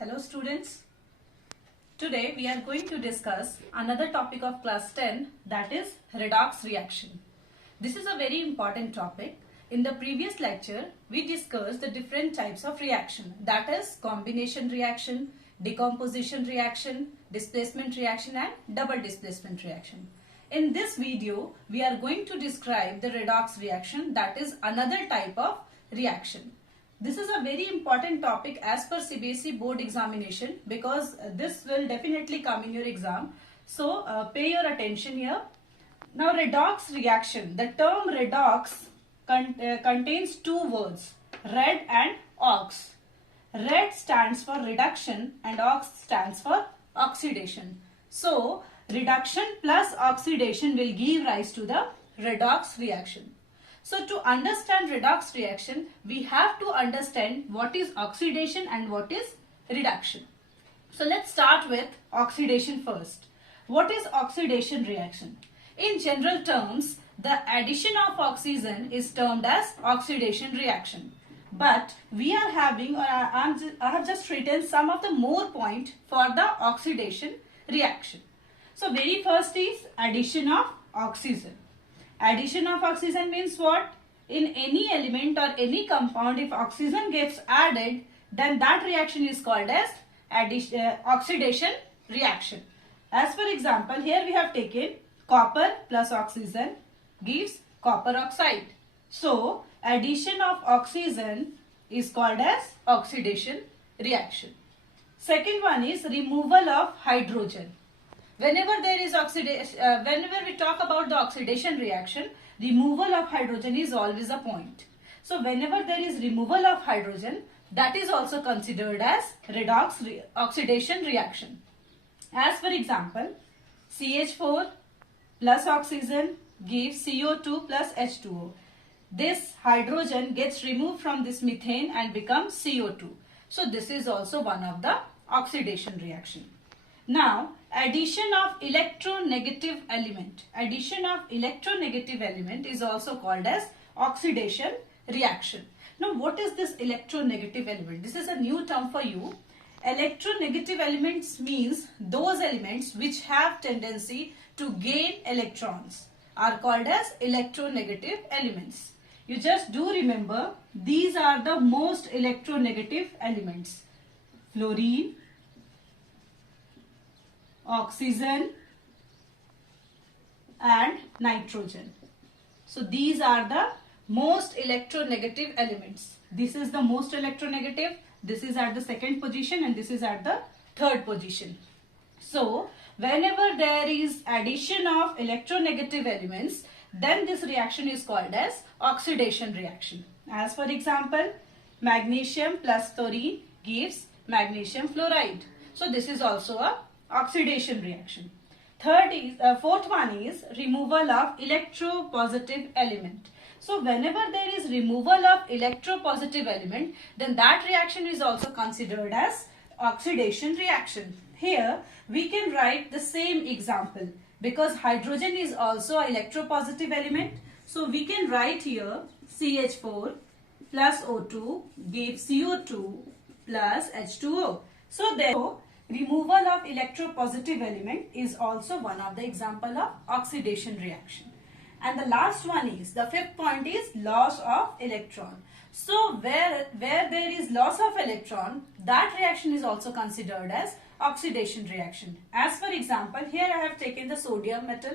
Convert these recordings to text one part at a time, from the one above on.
Hello students. Today we are going to discuss another topic of class 10, that is redox reaction. This is a very important topic. In the previous lecture we discussed the different types of reaction, that is combination reaction, decomposition reaction, displacement reaction and double displacement reaction. In this video we are going to describe the redox reaction, that is another type of reaction. This is a very important topic as per CBSE board examination because this will definitely come in your exam. So pay your attention here. Now redox reaction, the term redox contains two words, red and ox. Red stands for reduction and ox stands for oxidation. So reduction plus oxidation will give rise to the redox reaction. So to understand redox reaction, we have to understand what is oxidation and what is reduction. So let's start with oxidation first. What is oxidation reaction? In general terms, the addition of oxygen is termed as oxidation reaction. But we are having, I have just written some of the more point for the oxidation reaction. So very first is addition of oxygen. Addition of oxygen means what? In any element or any compound, if oxygen gets added, then that reaction is called as oxidation reaction. As for example, here we have taken copper plus oxygen gives copper oxide. So addition of oxygen is called as oxidation reaction. Second one is removal of hydrogen. Whenever there is oxidation, whenever we talk about the oxidation reaction, removal of hydrogen is always a point. So whenever there is removal of hydrogen, that is also considered as redox oxidation reaction. As for example, CH4 plus oxygen gives CO2 plus H2O. This hydrogen gets removed from this methane and becomes CO2. So this is also one of the oxidation reaction. Now, addition of electronegative element. Addition of electronegative element is also called as oxidation reaction. Now, what is this electronegative element? This is a new term for you. Electronegative elements means those elements which have tendency to gain electrons are called as electronegative elements. You just do remember these are the most electronegative elements. Fluorine, oxygen and nitrogen. So these are the most electronegative elements. This is the most electronegative, this is at the second position and this is at the third position. So whenever there is addition of electronegative elements, then this reaction is called as oxidation reaction. As for example, magnesium plus chlorine gives magnesium fluoride. So this is also a oxidation reaction. Fourth one is removal of electropositive element. So whenever there is removal of electropositive element, then that reaction is also considered as oxidation reaction. Here we can write the same example because hydrogen is also an electropositive element. So we can write here CH4 plus O2 gives CO2 plus H2O. So therefore, removal of electropositive element is also one of the example of oxidation reaction. And the last one is, the fifth point is loss of electron. So where there is loss of electron, that reaction is also considered as oxidation reaction. As for example, here I have taken the sodium metal.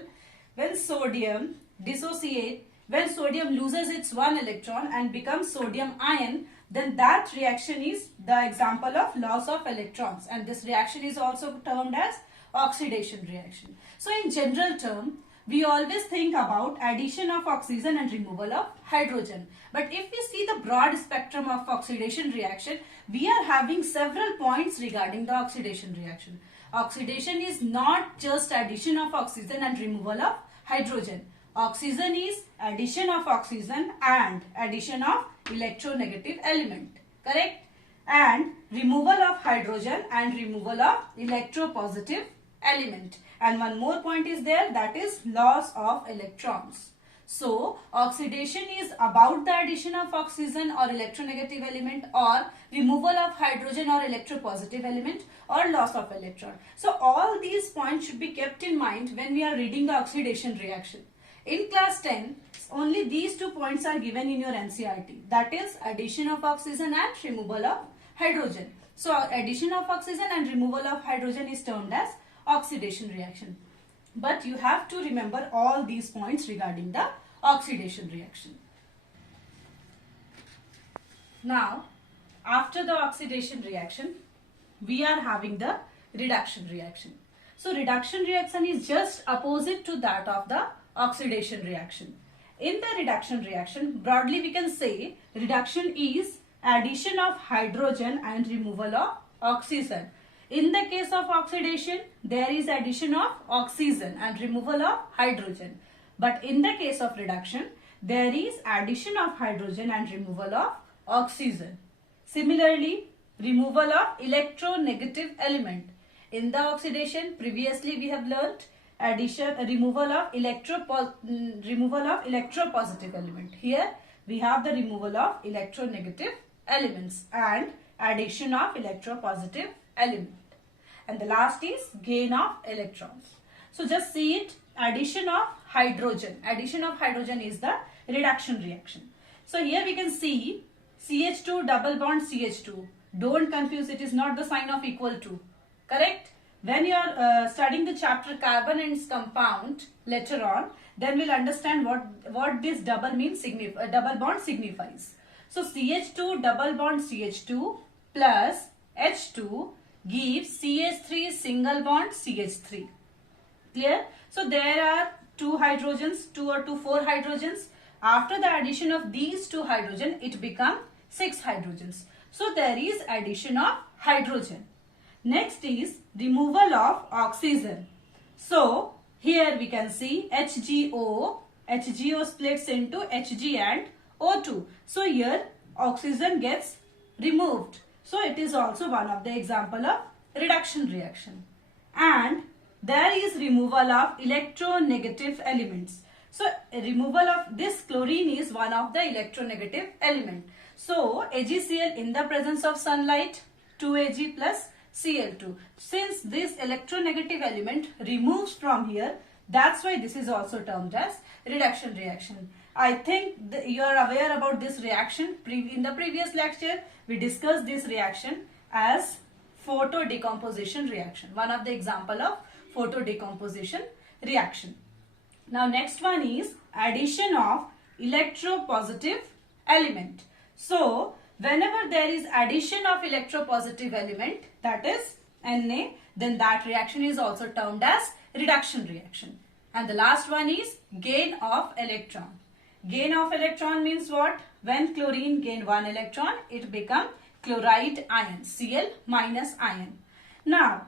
When sodium dissociates, when sodium loses its one electron and becomes sodium ion, then that reaction is the example of loss of electrons, and this reaction is also termed as oxidation reaction. So in general term, we always think about addition of oxygen and removal of hydrogen. But if we see the broad spectrum of oxidation reaction, we are having several points regarding the oxidation reaction. Oxidation is not just addition of oxygen and removal of hydrogen. Oxygen is addition of oxygen and addition of electronegative element, correct? And removal of hydrogen and removal of electropositive element. And one more point is there, that is loss of electrons. So oxidation is about the addition of oxygen or electronegative element, or removal of hydrogen or electropositive element, or loss of electron. So all these points should be kept in mind when we are reading the oxidation reaction. In class 10, only these 2 points are given in your NCERT. That is addition of oxygen and removal of hydrogen. So addition of oxygen and removal of hydrogen is termed as oxidation reaction. But you have to remember all these points regarding the oxidation reaction. Now, after the oxidation reaction, we are having the reduction reaction. So reduction reaction is just opposite to that of the oxidation reaction. In the reduction reaction, broadly we can say reduction is addition of hydrogen and removal of oxygen. In the case of oxidation, there is addition of oxygen and removal of hydrogen. But in the case of reduction, there is addition of hydrogen and removal of oxygen. Similarly, removal of electronegative element. In the oxidation, previously we have learnt removal of electropositive element. Here we have the removal of electronegative elements and addition of electropositive element. And the last is gain of electrons. So just see it, addition of hydrogen. Addition of hydrogen is the reduction reaction. So here we can see CH2 double bond CH2. Don't confuse, it is not the sign of equal to. Correct? When you are studying the chapter carbon and its compound later on, then we'll understand what this double bond signifies. So CH2 double bond CH2 plus H2 gives CH3 single bond CH3. Clear? So there are 2 hydrogens, 2 or 4 hydrogens. After the addition of these 2 hydrogen, it becomes 6 hydrogens. So there is addition of hydrogen. Next is removal of oxygen. So here we can see HGO splits into Hg and O2. So here oxygen gets removed. So it is also one of the example of reduction reaction. And there is removal of electronegative elements. So removal of this chlorine is one of the electronegative element. So AgCl in the presence of sunlight, 2Ag plus Cl2. Since this electronegative element removes from here, that's why this is also termed as reduction reaction. I think you are aware about this reaction. In the previous lecture, we discussed this reaction as photodecomposition reaction. One of the example of photodecomposition reaction. Now next one is addition of electropositive element. So whenever there is addition of electropositive element, that is Na, then that reaction is also termed as reduction reaction. And the last one is gain of electron. Gain of electron means what? When chlorine gain 1 electron, it becomes chloride ion, Cl minus ion. Now,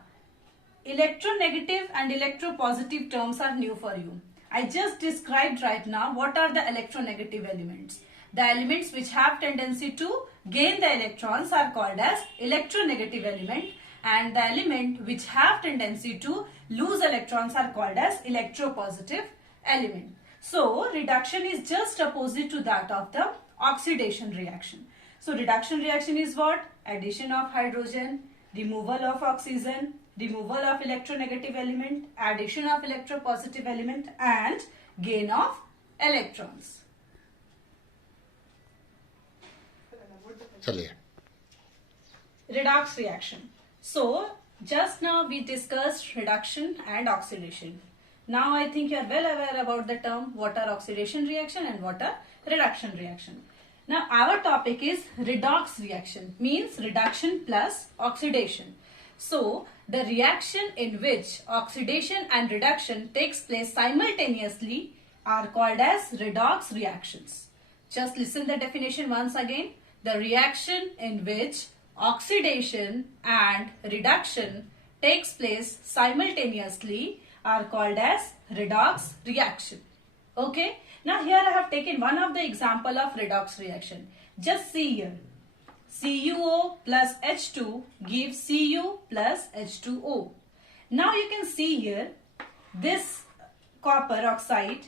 electronegative and electropositive terms are new for you. I just described right now what are the electronegative elements. The elements which have tendency to gain the electrons are called as electronegative element, and the element which have tendency to lose electrons are called as electropositive element. So reduction is just opposite to that of the oxidation reaction. So reduction reaction is what? Addition of hydrogen, removal of oxygen, removal of electronegative element, addition of electropositive element, and gain of electrons. Redox reaction. So just now we discussed reduction and oxidation. Now I think you are well aware about the term what are oxidation reaction and what are reduction reaction. Now our topic is redox reaction, means reduction plus oxidation. So the reaction in which oxidation and reduction takes place simultaneously are called as redox reactions. Just listen the definition once again. The reaction in which oxidation and reduction takes place simultaneously are called as redox reaction. Okay. Now here I have taken one of the example of redox reaction. Just see here. CuO plus H2 gives Cu plus H2O. Now you can see here this copper oxide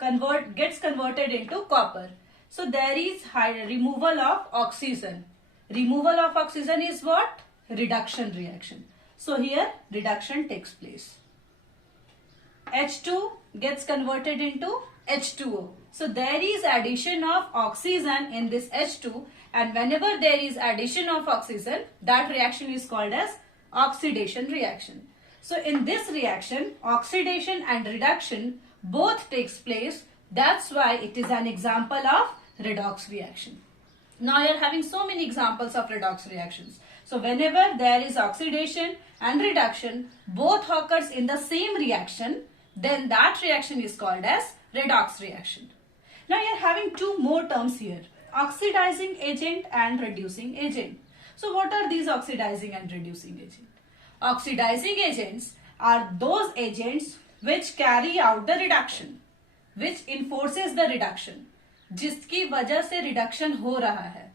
gets converted into copper. So there is removal of oxygen. Removal of oxygen is what? Reduction reaction. So here reduction takes place. H2 gets converted into H2O. So there is addition of oxygen in this H2, and whenever there is addition of oxygen, that reaction is called as oxidation reaction. So in this reaction, oxidation and reduction both takes place. That's why it is an example of redox reaction. Now you are having so many examples of redox reactions. So whenever there is oxidation and reduction, both occurs in the same reaction, then that reaction is called as redox reaction. Now you are having two more terms here, oxidizing agent and reducing agent. So what are these oxidizing and reducing agents? Oxidizing agents are those agents which carry out the reduction, which enforces the reduction, जिसकी वजह से reduction हो रहा है,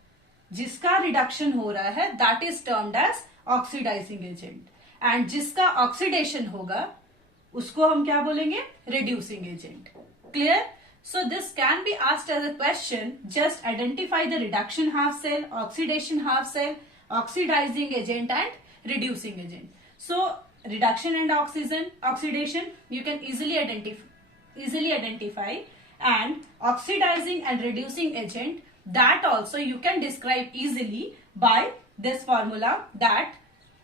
जिसका reduction हो रहा है, that is termed as oxidizing agent, and जिसका oxidation होगा उसको हम क्या बोलेंगे? Reducing agent. Clear? So this can be asked as a question. Just identify the reduction half cell, oxidation half cell, oxidizing agent and reducing agent. So reduction and oxidation you can easily identify, and oxidizing and reducing agent, that also you can describe easily by this formula, that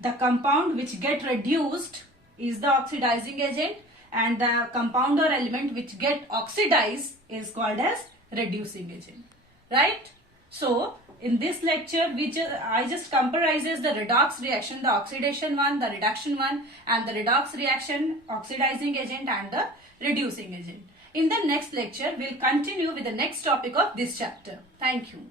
the compound which get reduced is the oxidizing agent, and the compound or element which get oxidized is called as reducing agent, right? So in this lecture I just comparised the redox reaction, the oxidation one, the reduction one, and the redox reaction, oxidizing agent and the reducing agent. In the next lecture we'll continue with the next topic of this chapter. Thank you.